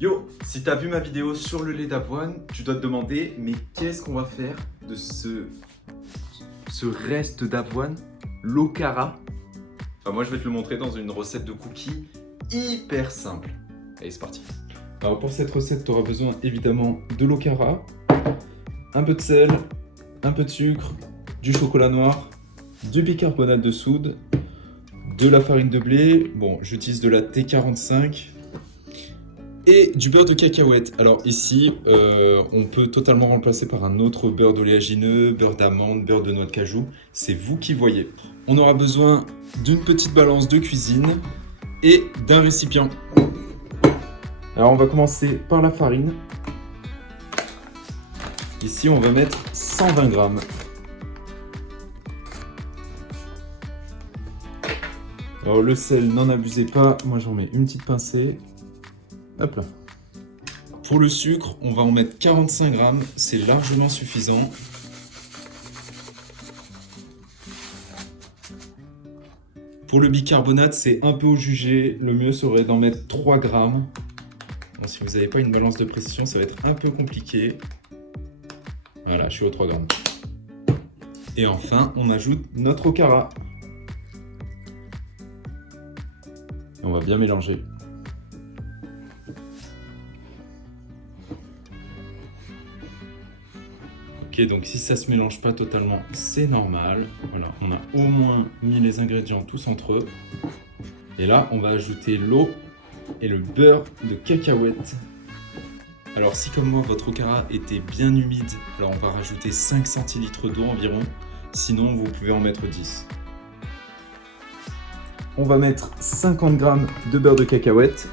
Yo, si t'as vu ma vidéo sur le lait d'avoine, tu dois te demander, mais qu'est-ce qu'on va faire de ce reste d'avoine, l'okara? Enfin, moi, je vais te le montrer dans une recette de cookies hyper simple. Allez, c'est parti. Alors, pour cette recette, tu auras besoin évidemment de l'okara, un peu de sel, un peu de sucre, du chocolat noir, du bicarbonate de soude, de la farine de blé, bon, j'utilise de la T45, et du beurre de cacahuète. Alors ici, on peut totalement remplacer par un autre beurre d'oléagineux, beurre d'amande, beurre de noix de cajou. C'est vous qui voyez. On aura besoin d'une petite balance de cuisine et d'un récipient. Alors on va commencer par la farine. Ici, on va mettre 120 grammes. Alors le sel, n'en abusez pas. Moi, j'en mets une petite pincée. Hop là. Pour le sucre, on va en mettre 45 grammes, c'est largement suffisant. Pour le bicarbonate, c'est un peu au jugé, le mieux serait d'en mettre 3 grammes. Bon, si vous n'avez pas une balance de précision, ça va être un peu compliqué. Voilà, je suis aux 3 grammes. Et enfin, on ajoute notre okara. Et on va bien mélanger. Ok, donc si ça se mélange pas totalement, c'est normal. Voilà, on a au moins mis les ingrédients tous entre eux. Et là, on va ajouter l'eau et le beurre de cacahuète. Alors si comme moi, votre okara était bien humide, alors on va rajouter 5 centilitres d'eau environ. Sinon, vous pouvez en mettre 10. On va mettre 50 grammes de beurre de cacahuète.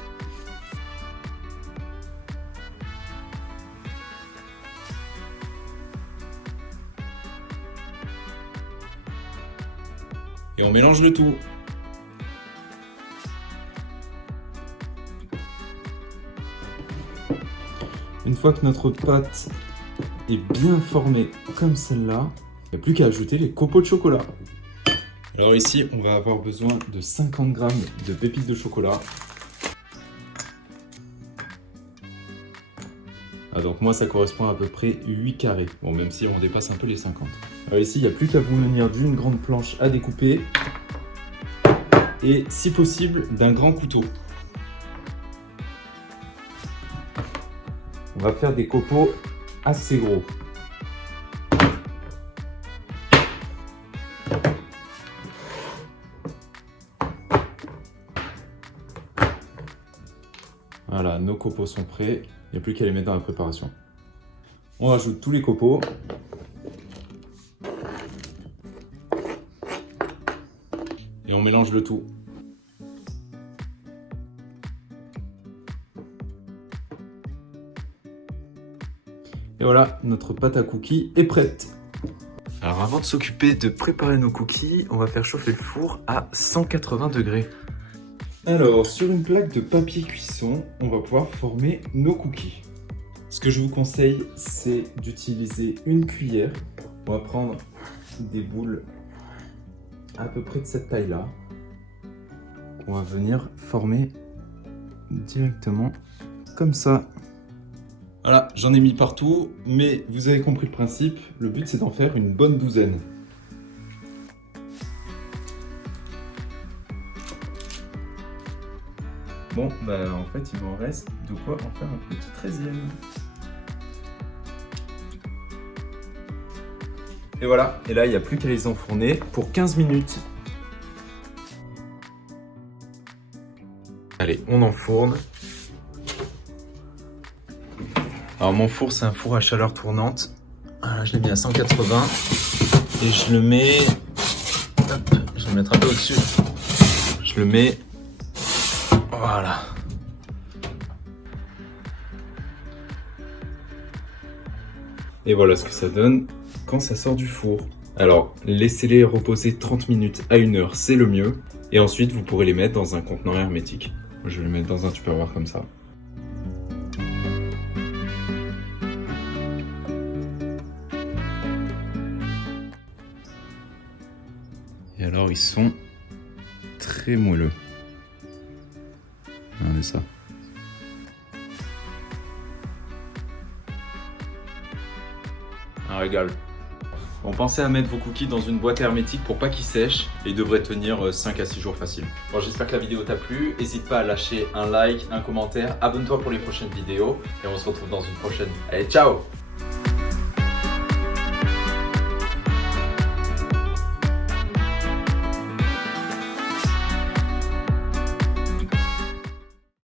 Et on mélange le tout. Une fois que notre pâte est bien formée comme celle-là, il n'y a plus qu'à ajouter les copeaux de chocolat. Alors ici, on va avoir besoin de 50 grammes de pépites de chocolat. Ah, donc moi, ça correspond à peu près 8 carrés. Bon, même si on dépasse un peu les 50. Alors ici, il n'y a plus qu'à vous munir d'une grande planche à découper. Et si possible, d'un grand couteau. On va faire des copeaux assez gros. Voilà, nos copeaux sont prêts. Il n'y a plus qu'à les mettre dans la préparation. On rajoute tous les copeaux. Et on mélange le tout. Et voilà, notre pâte à cookies est prête. Alors avant de s'occuper de préparer nos cookies, on va faire chauffer le four à 180 degrés. Alors, sur une plaque de papier cuisson, on va pouvoir former nos cookies. Ce que je vous conseille, c'est d'utiliser une cuillère. On va prendre des boules à peu près de cette taille-là. On va venir former directement comme ça. Voilà, j'en ai mis partout, mais vous avez compris le principe. Le but, c'est d'en faire une bonne douzaine. Bon, bah en fait, il m'en reste de quoi en faire un petit 13e. Et voilà, et là, il n'y a plus qu'à les enfourner pour 15 minutes. Allez, on enfourne. Alors mon four, c'est un four à chaleur tournante. Voilà, je l'ai mis à 180 et je le mets... Hop, je vais le mettre un peu au-dessus. Je le mets... Voilà. Et voilà ce que ça donne quand ça sort du four. Alors, laissez-les reposer 30 minutes à 1 heure, c'est le mieux. Et ensuite, vous pourrez les mettre dans un contenant hermétique. Je vais les mettre dans un tupperware comme ça. Et alors ils sont très moelleux. Regardez ça. Un régal. Bon, pensez à mettre vos cookies dans une boîte hermétique pour pas qu'ils sèchent et ils devraient tenir 5 à 6 jours facile. Bon, j'espère que la vidéo t'a plu. N'hésite pas à lâcher un like, un commentaire, abonne-toi pour les prochaines vidéos et on se retrouve dans une prochaine. Allez, ciao!